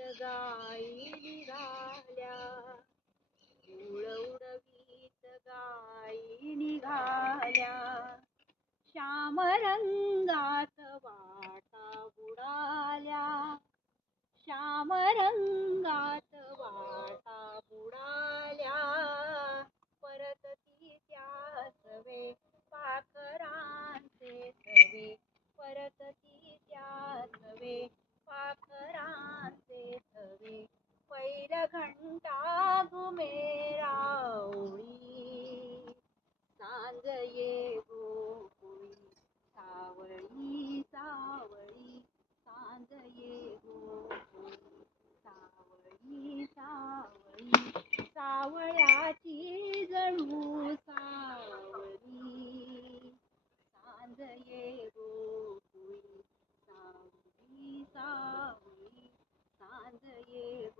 गाई निघाल्या, धूळ उडवीत गाई निघाल्या. श्याम रंगात वाटा बुडाल्या, श्याम रंगात वाटा बुडाल्या. परतती त्याच वे पाखरांचे थवे, परतती त्याच वे पाखरांचे थवे. पैर घंटा घुमेरा ओळी, सांज ये गोकुळी सावळी सावळी. सांज ये गोकुळी सावळी सावळी. सावळ्याची जणू सावली, सांज ये गोकुळी सावळी सावळी. सांज ये